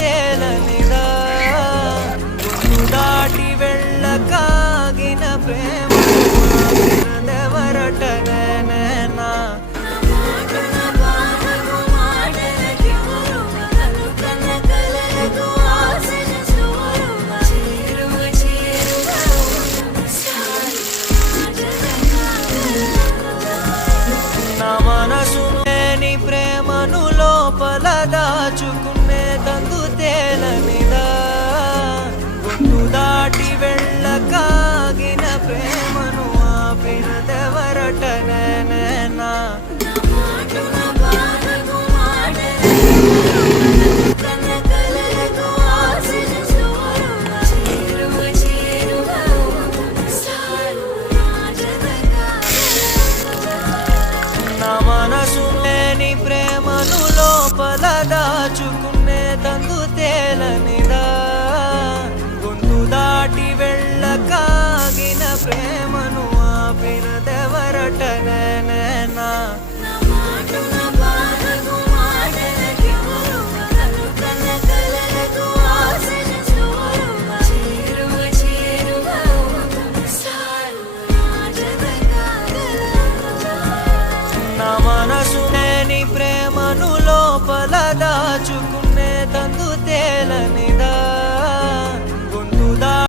తేలనిదా దాటి వెళ్ళకాగిన ప్రేమ దేవరటనేనా నా మనసును నీ ప్రేమను లోపల దాచుకునే తందు తేలనిదా దాటి వెళ్ళకాగిన ప్రేమను ఆపిన దేవరటనేనా నా మనసును నీ ప్రేమను లోపల దాచుకునే తందు తేలని